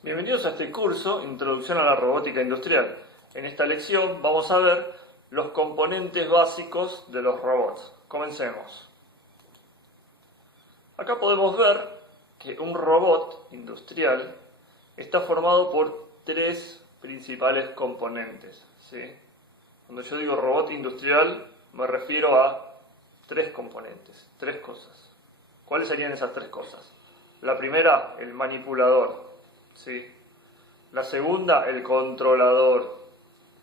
Bienvenidos a este curso, Introducción a la Robótica Industrial. En esta lección vamos a ver los componentes básicos de los robots. Comencemos. Acá podemos ver que un robot industrial está formado por tres principales componentes, ¿sí? Cuando yo digo robot industrial me refiero a tres componentes, tres cosas. ¿Cuáles serían esas tres cosas? La primera, el manipulador, ¿sí? La segunda, el controlador.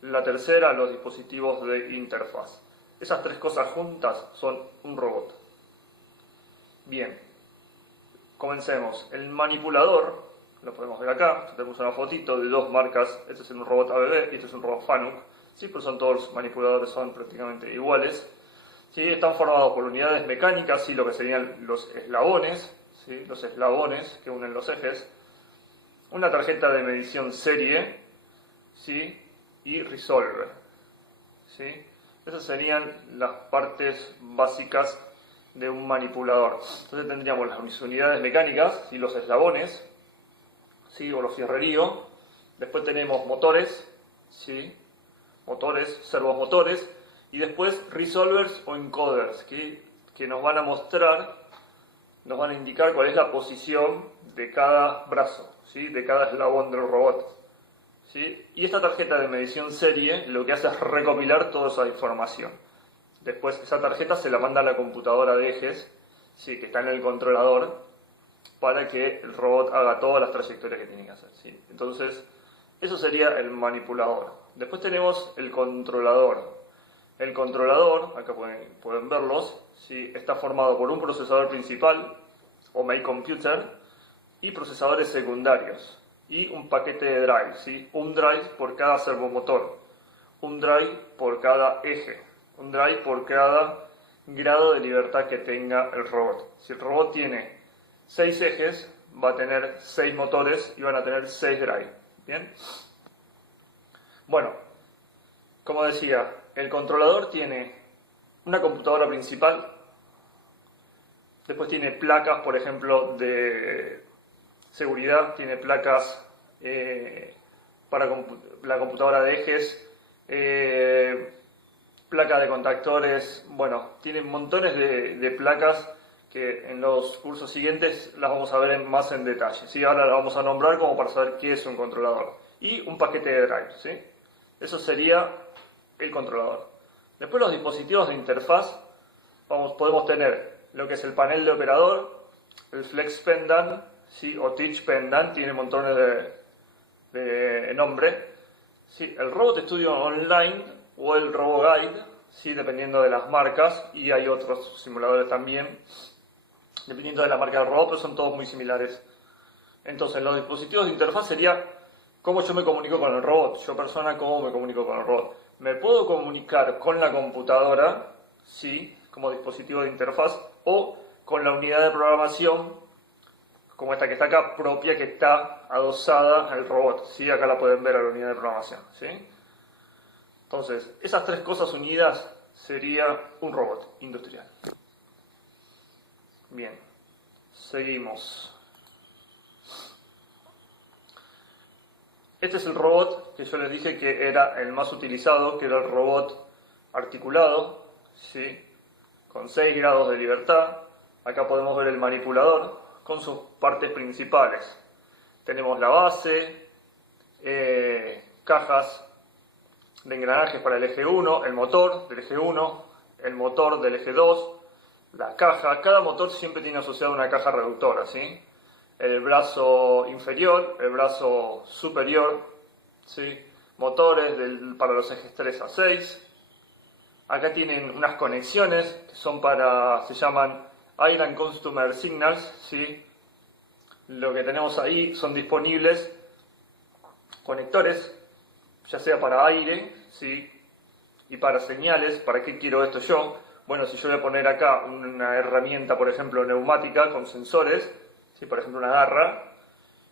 La tercera, los dispositivos de interfaz. Esas tres cosas juntas son un robot. Bien, comencemos. El manipulador, lo podemos ver acá, tenemos una fotito de dos marcas. Este es un robot ABB y este es un robot Fanuc. Sí, pero son todos los manipuladores, son prácticamente iguales. ¿Sí? Están formados por unidades mecánicas, ¿sí? Lo que serían los eslabones, ¿sí? Los eslabones que unen los ejes. Una tarjeta de medición serie, ¿sí? Y resolver, ¿sí? Esas serían las partes básicas de un manipulador. Entonces tendríamos las unidades mecánicas, ¿sí? Los eslabones, ¿sí? O los fierreríos. Después tenemos motores, ¿sí? Motores, servomotores. Y después resolvers o encoders, que nos van a mostrar, nos van a indicar cuál es la posición de cada brazo, ¿sí? De cada eslabón del robot, ¿sí? Y esta tarjeta de medición serie lo que hace es recopilar toda esa información. Después esa tarjeta se la manda a la computadora de ejes, ¿sí? Que está en el controlador, para que el robot haga todas las trayectorias que tiene que hacer, ¿sí? Entonces, eso sería el manipulador. Después tenemos el controlador. El controlador, acá pueden verlos, ¿sí? Está formado por un procesador principal, o main computer, y procesadores secundarios, y un paquete de drive, ¿sí? Un drive por cada servomotor, un drive por cada eje, un drive por cada grado de libertad que tenga el robot. Si el robot tiene 6 ejes, va a tener 6 motores y van a tener 6 drive. ¿Bien? Bueno, como decía, el controlador tiene una computadora principal, después tiene placas, por ejemplo, de seguridad, tiene placas para la computadora de ejes, placa de contactores, bueno, tiene montones de placas que en los cursos siguientes las vamos a ver más en detalle, ¿sí? Ahora las vamos a nombrar como para saber qué es un controlador. Y un paquete de drive, ¿sí? Eso sería el controlador. Después los dispositivos de interfaz, podemos tener lo que es el panel de operador, el flex pendant, ¿sí? O teach pendant, tiene montones de nombre, ¿sí? El Robot Studio Online o el RoboGuide, ¿sí? Dependiendo de las marcas, y hay otros simuladores también, dependiendo de la marca del robot, pero son todos muy similares. Entonces los dispositivos de interfaz sería cómo yo me comunico con el robot, yo persona cómo me comunico con el robot. Me puedo comunicar con la computadora, sí, como dispositivo de interfaz, o con la unidad de programación, como esta que está acá, propia, que está adosada al robot, ¿sí? Acá la pueden ver a la unidad de programación, ¿sí? Entonces, esas tres cosas unidas sería un robot industrial. Bien, seguimos. Este es el robot que yo les dije que era el más utilizado, que era el robot articulado, ¿sí? Con 6 grados de libertad. Acá podemos ver el manipulador con sus partes principales. Tenemos la base, cajas de engranajes para el eje 1, el motor del eje 1, el motor del eje 2, la caja. Cada motor siempre tiene asociado una caja reductora, ¿sí? El brazo inferior, el brazo superior, ¿sí? Motores para los ejes 3 a 6. Acá tienen unas conexiones que son se llaman Iron Customer Signals, ¿sí? Lo que tenemos ahí son disponibles conectores, ya sea para aire, ¿sí? Y para señales. ¿Para qué quiero esto yo? Bueno, si yo voy a poner acá una herramienta, por ejemplo, neumática con sensores, ¿sí? Por ejemplo, una garra,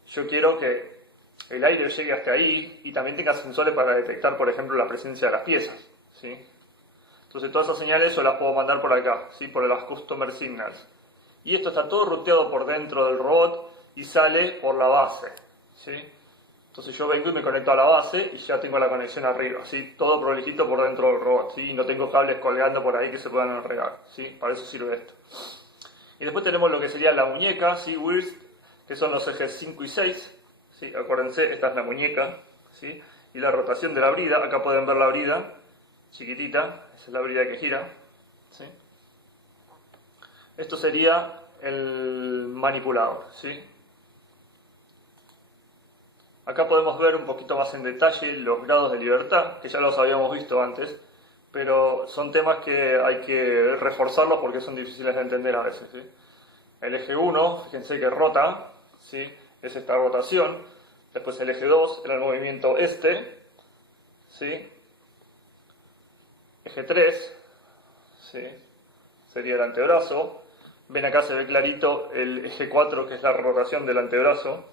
yo quiero que el aire llegue hasta ahí y también tenga sensores para detectar, por ejemplo, la presencia de las piezas, ¿sí? Entonces todas esas señales yo las puedo mandar por acá, ¿sí? Por las Customer Signals. Y esto está todo ruteado por dentro del robot y sale por la base, ¿sí? Entonces yo vengo y me conecto a la base y ya tengo la conexión arriba, ¿sí? Todo prolijito por dentro del robot, ¿sí? Y no tengo cables colgando por ahí que se puedan enredar, ¿sí? Para eso sirve esto. Y después tenemos lo que sería la muñeca, ¿sí? Wheels, que son los ejes 5 y 6, ¿sí? Acuérdense, esta es la muñeca, ¿sí? Y la rotación de la brida, acá pueden ver la brida, chiquitita, esa es la brida que gira, ¿sí? Esto sería el manipulador, ¿sí? Acá podemos ver un poquito más en detalle los grados de libertad, que ya los habíamos visto antes, pero son temas que hay que reforzarlos porque son difíciles de entender a veces, ¿sí? El eje 1, fíjense que rota, ¿sí? Es esta rotación. Después el eje 2 era el movimiento este, ¿sí? Eje 3, ¿sí? Sería el antebrazo. Ven acá se ve clarito el eje 4, que es la rotación del antebrazo.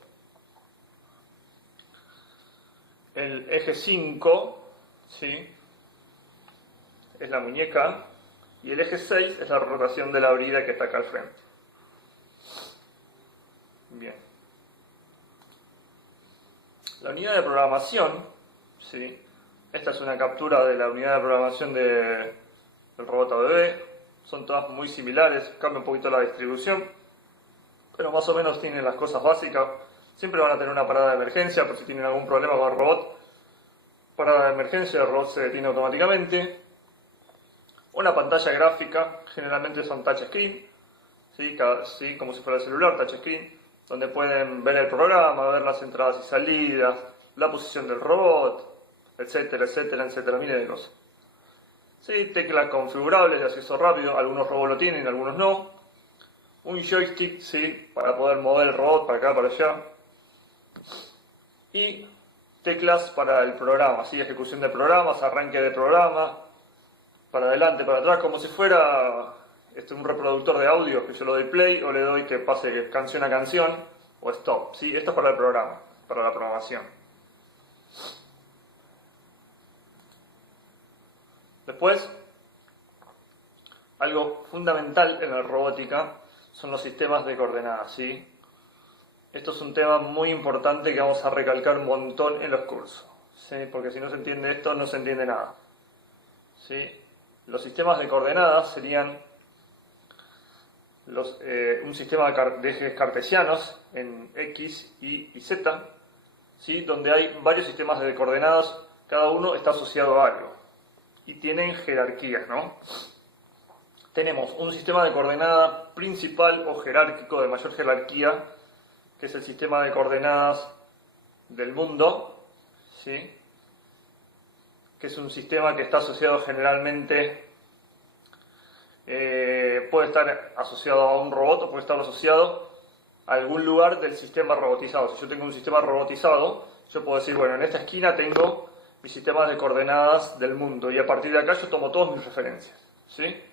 El eje 5, ¿sí? Es la muñeca. Y el eje 6 es la rotación de la brida que está acá al frente. Bien. La unidad de programación, ¿sí? Esta es una captura de la unidad de programación del robot ABB. Son todas muy similares, cambia un poquito la distribución, pero más o menos tienen las cosas básicas. Siempre van a tener una parada de emergencia por si tienen algún problema con el robot. Parada de emergencia, el robot se detiene automáticamente. Una pantalla gráfica, generalmente son touchscreen, ¿sí? ¿Sí? Como si fuera el celular, touchscreen, donde pueden ver el programa, ver las entradas y salidas, la posición del robot, etcétera, etcétera, etcétera, miles de cosas. ¿Sí? Teclas configurables de acceso rápido, algunos robots lo tienen, algunos no. Un joystick, ¿sí? Para poder mover el robot para acá, para allá. Y teclas para el programa, ¿sí? Ejecución de programas, arranque de programa, para adelante, para atrás, como si fuera un reproductor de audio, que yo le doy play o le doy que pase canción a canción o stop, ¿sí? Esto es para el programa, para la programación. Después, algo fundamental en la robótica son los sistemas de coordenadas, ¿sí? Esto es un tema muy importante que vamos a recalcar un montón en los cursos, ¿sí? Porque si no se entiende esto, no se entiende nada, ¿sí? Los sistemas de coordenadas serían un sistema de ejes cartesianos en X, Y y Z, ¿sí? Donde hay varios sistemas de coordenadas, cada uno está asociado a algo y tienen jerarquías, ¿no? Tenemos un sistema de coordenada principal o jerárquico de mayor jerarquía, que es el sistema de coordenadas del mundo, ¿sí? Que es un sistema que está asociado generalmente, puede estar asociado a un robot o puede estar asociado a algún lugar del sistema robotizado. Si yo tengo un sistema robotizado, yo puedo decir, bueno, en esta esquina tengo mis sistemas de coordenadas del mundo y a partir de acá yo tomo todas mis referencias, ¿sí?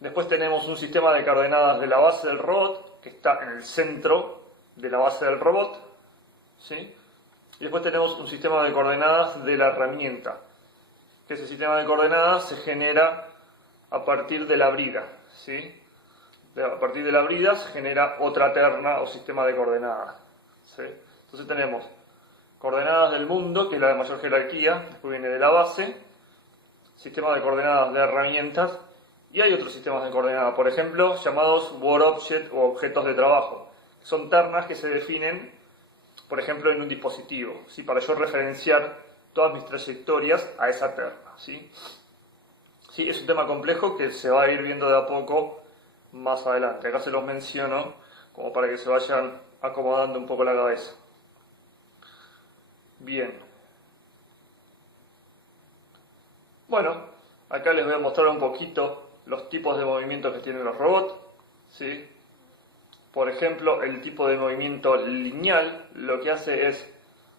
Después tenemos un sistema de coordenadas de la base del robot, que está en el centro de la base del robot, ¿sí? Y después tenemos un sistema de coordenadas de la herramienta, que ese sistema de coordenadas se genera a partir de la brida, ¿sí? A partir de la brida se genera otra terna o sistema de coordenadas, ¿sí? Entonces tenemos coordenadas del mundo, que es la de mayor jerarquía, después viene de la base, sistema de coordenadas de herramientas, y hay otros sistemas de coordenadas, por ejemplo, llamados Word Object o objetos de trabajo. Son ternas que se definen, por ejemplo, en un dispositivo, ¿sí? Para yo referenciar todas mis trayectorias a esa terna, ¿sí? Sí, es un tema complejo que se va a ir viendo de a poco más adelante. Acá se los menciono como para que se vayan acomodando un poco la cabeza. Bien. Bueno, acá les voy a mostrar un poquito los tipos de movimientos que tienen los robots, ¿sí? Por ejemplo, el tipo de movimiento lineal lo que hace es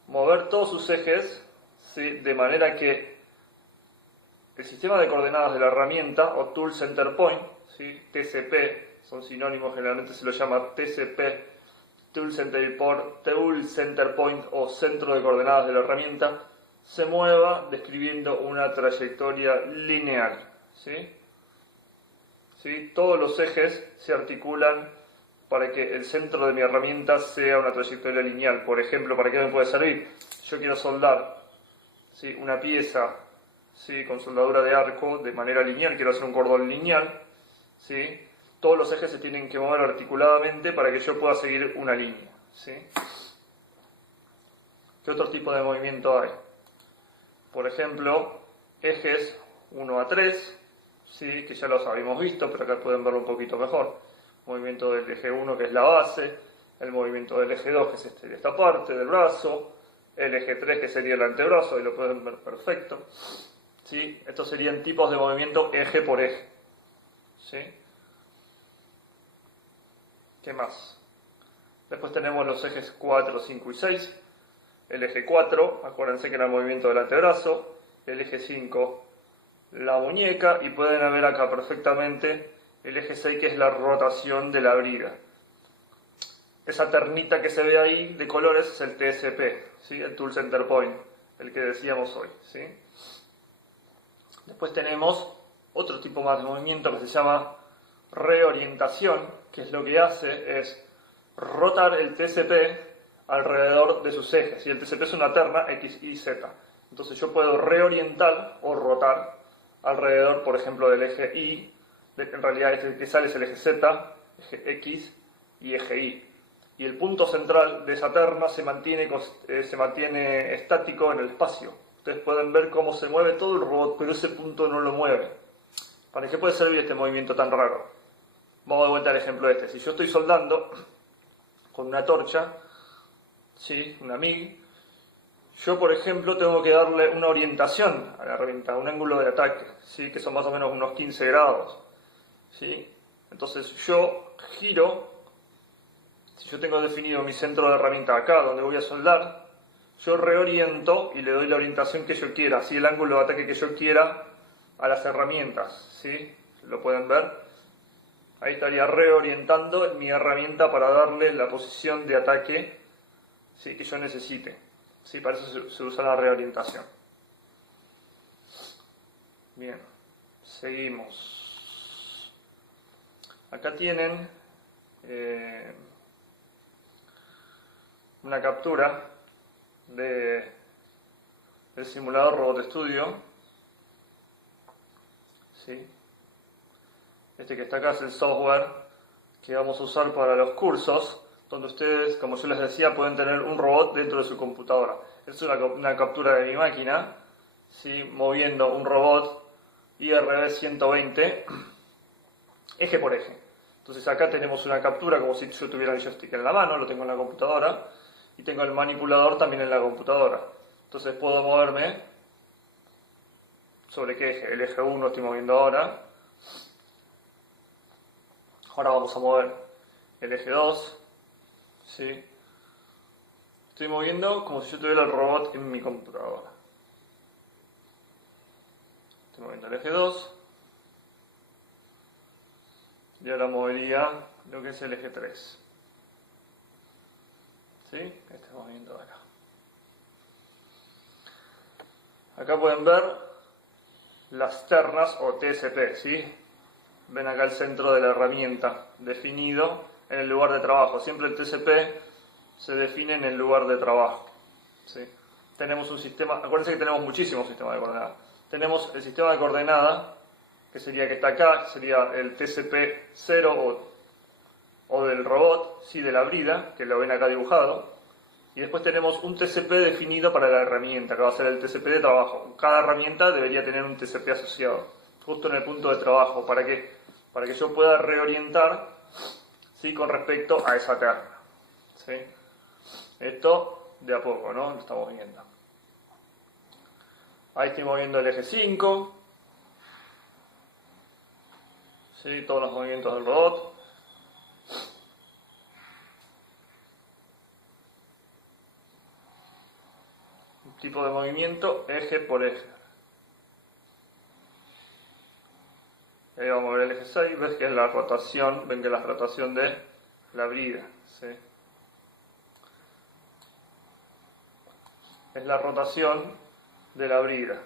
mover todos sus ejes, ¿sí? De manera que el sistema de coordenadas de la herramienta o Tool Center Point, ¿sí? TCP, son sinónimos, generalmente se lo llama TCP, Tool Center Point o centro de coordenadas de la herramienta, se mueva describiendo una trayectoria lineal, ¿sí? ¿Sí? Todos los ejes se articulan para que el centro de mi herramienta sea una trayectoria lineal. Por ejemplo, ¿para qué me puede servir? Yo quiero soldar, ¿sí?, una pieza, ¿sí?, con soldadura de arco de manera lineal, quiero hacer un cordón lineal, ¿sí? Todos los ejes se tienen que mover articuladamente para que yo pueda seguir una línea, ¿sí? ¿Qué otro tipo de movimiento hay? Por ejemplo, ejes 1 a 3, ¿sí?, que ya los habíamos visto, pero acá pueden verlo un poquito mejor. Movimiento del eje 1, que es la base, el movimiento del eje 2, que es esta parte del brazo, el eje 3, que sería el antebrazo, ahí lo pueden ver perfecto, ¿sí? Estos serían tipos de movimiento eje por eje, ¿sí? ¿Qué más? Después tenemos los ejes 4, 5 y 6. El eje 4, acuérdense que era el movimiento del antebrazo. El eje 5, la muñeca. Y pueden ver acá perfectamente el eje 6, que es la rotación de la brida. Esa ternita que se ve ahí de colores es el TSP, ¿sí?, el Tool Center Point, el que decíamos hoy, ¿sí? Después tenemos otro tipo más de movimiento que se llama reorientación, que es lo que hace es rotar el TCP alrededor de sus ejes. Y el TCP es una terna X, Y, Z. Entonces yo puedo reorientar o rotar alrededor, por ejemplo, del eje Y. En realidad este que sale es el eje Z, eje X y eje Y. Y el punto central de esa terna se mantiene estático en el espacio. Ustedes pueden ver cómo se mueve todo el robot, pero ese punto no lo mueve. ¿Para qué puede servir este movimiento tan raro? Vamos de vuelta al ejemplo este. Si yo estoy soldando con una torcha, ¿sí?, una MIG, yo, por ejemplo, tengo que darle una orientación a la herramienta, un ángulo de ataque, ¿sí?, que son más o menos unos 15 grados, ¿sí? Entonces yo giro, si yo tengo definido mi centro de herramienta acá, donde voy a soldar, yo reoriento y le doy la orientación que yo quiera, ¿sí?, el ángulo de ataque que yo quiera a las herramientas, ¿sí? ¿Lo pueden ver? Ahí estaría reorientando mi herramienta para darle la posición de ataque, ¿sí?, que yo necesite. ¿Sí? Para eso se usa la reorientación. Bien, seguimos. Acá tienen una captura del simulador Robot Studio, ¿sí? Este que está acá es el software que vamos a usar para los cursos, donde ustedes, como yo les decía, pueden tener un robot dentro de su computadora. Es una captura de mi máquina, ¿sí?, moviendo un robot IRB 120 eje por eje. Entonces acá tenemos una captura como si yo tuviera el joystick en la mano, lo tengo en la computadora, y tengo el manipulador también en la computadora. Entonces puedo moverme sobre qué eje. El eje 1 estoy moviendo ahora. Ahora vamos a mover el eje 2, ¿sí? Estoy moviendo como si yo tuviera el robot en mi computadora. Estoy moviendo el eje 2. Y ahora movería lo que es el eje 3. ¿Sí? Este movimiento de acá. Acá pueden ver las ternas o TSP, ¿sí? Ven acá el centro de la herramienta definido en el lugar de trabajo. Siempre el TCP se define en el lugar de trabajo, ¿sí? Tenemos un sistema, acuérdense que tenemos muchísimos sistemas de coordenadas. Tenemos el sistema de coordenadas, que sería que está acá, sería el TCP 0 o del robot, ¿sí?, de la brida, que lo ven acá dibujado. Y después tenemos un TCP definido para la herramienta, que va a ser el TCP de trabajo. Cada herramienta debería tener un TCP asociado, justo en el punto de trabajo. ¿Para qué? Para que yo pueda reorientar, ¿sí?, con respecto a esa terna, ¿sí? Esto de a poco, ¿no? Lo estamos viendo. Ahí estoy moviendo el eje 5. ¿Sí? Todos los movimientos del robot. Un tipo de movimiento eje por eje. Ahí vamos a ver el eje 6, ves que es la rotación, ven que es la rotación de la brida, ¿sí? Es la rotación de la brida.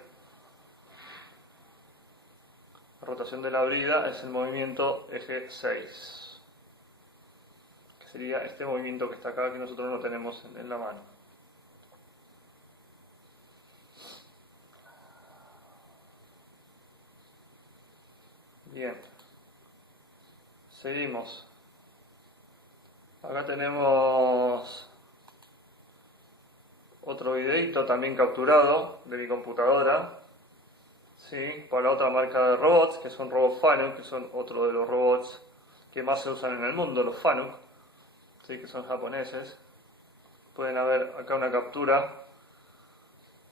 La rotación de la brida es el movimiento eje 6. sería este movimiento que está acá, que nosotros no tenemos en la mano. Bien, seguimos. Acá tenemos otro videito también capturado de mi computadora, ¿sí? Para otra marca de robots, que son robots Fanuc, que son otro de los robots que más se usan en el mundo, los Fanuc, ¿sí? Que son japoneses. Pueden ver acá una captura,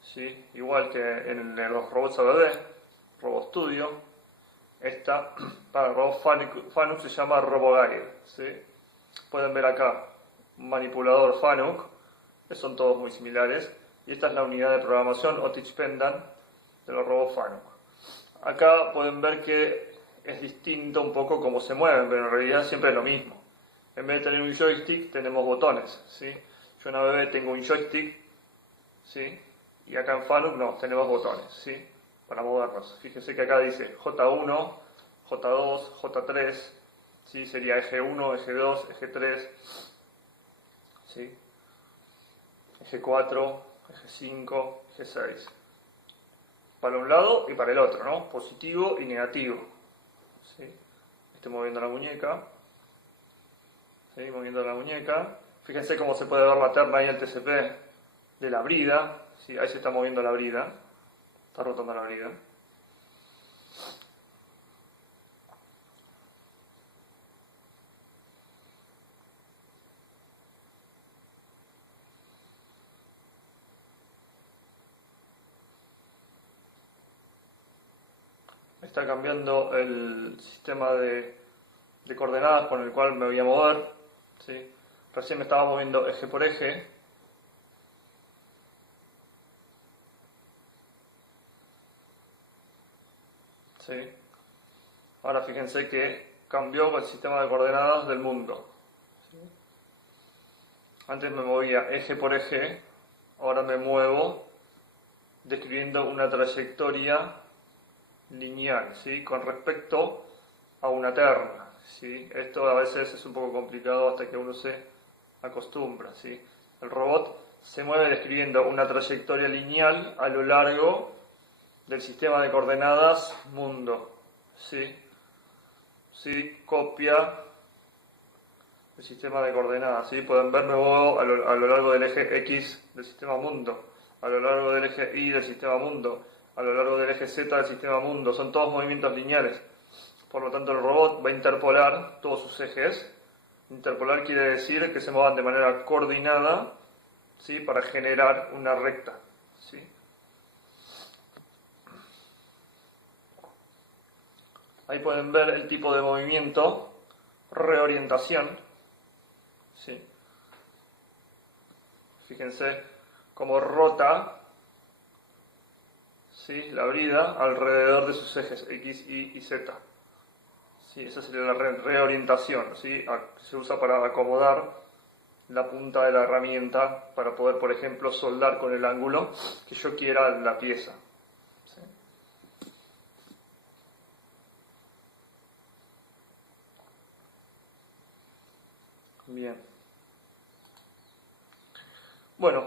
¿sí? Igual que en los robots ABB, Robot Studio. Esta para el robot Fanuc se llama RoboGuide, ¿sí? Pueden ver acá un manipulador Fanuc, que son todos muy similares, y esta es la unidad de programación o Teach Pendant de los robots Fanuc. Acá pueden ver que es distinto un poco cómo se mueven, pero en realidad siempre es lo mismo. En vez de tener un joystick tenemos botones, ¿sí? Yo en ABB tengo un joystick, ¿sí? Y acá en Fanuc no, tenemos botones, ¿sí? Para movernos. Fíjense que acá dice J1, J2, J3, ¿sí? Sería eje 1, eje 2, eje 3, ¿sí? Eje 4, eje 5, eje 6. Para un lado y para el otro, ¿no? Positivo y negativo, ¿sí? Estoy moviendo la muñeca, ¿sí? Moviendo la muñeca. Fíjense cómo se puede ver la terna ahí el TCP de la brida, ¿sí? Ahí se está moviendo la brida. Está rotando la brida. Está cambiando el sistema de coordenadas con el cual me voy a mover, ¿sí? Recién me estaba moviendo eje por eje. ¿Sí? Ahora fíjense que cambió el sistema de coordenadas del mundo, ¿sí? Antes me movía eje por eje, ahora me muevo describiendo una trayectoria lineal, ¿sí? Con respecto a una terna, ¿sí? Esto a veces es un poco complicado hasta que uno se acostumbra, ¿sí? El robot se mueve describiendo una trayectoria lineal a lo largo del sistema de coordenadas mundo, ¿sí? ¿Sí? Copia el sistema de coordenadas, ¿sí? Pueden ver, me muevo a lo largo del eje X del sistema mundo, a lo largo del eje Y del sistema mundo, a lo largo del eje Z del sistema mundo. Son todos movimientos lineales. Por lo tanto, el robot va a interpolar todos sus ejes. Interpolar quiere decir que se muevan de manera coordinada, ¿sí? Para generar una recta, ¿sí? Ahí pueden ver el tipo de movimiento, reorientación, ¿sí? Fíjense cómo rota, ¿sí? La brida alrededor de sus ejes X, Y y Z. ¿Sí? Esa sería la reorientación, ¿sí? Se usa para acomodar la punta de la herramienta para poder, por ejemplo, soldar con el ángulo que yo quiera la pieza, ¿sí? Bien. Bueno,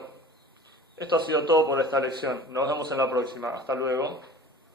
esto ha sido todo por esta lección. Nos vemos en la próxima. Hasta luego.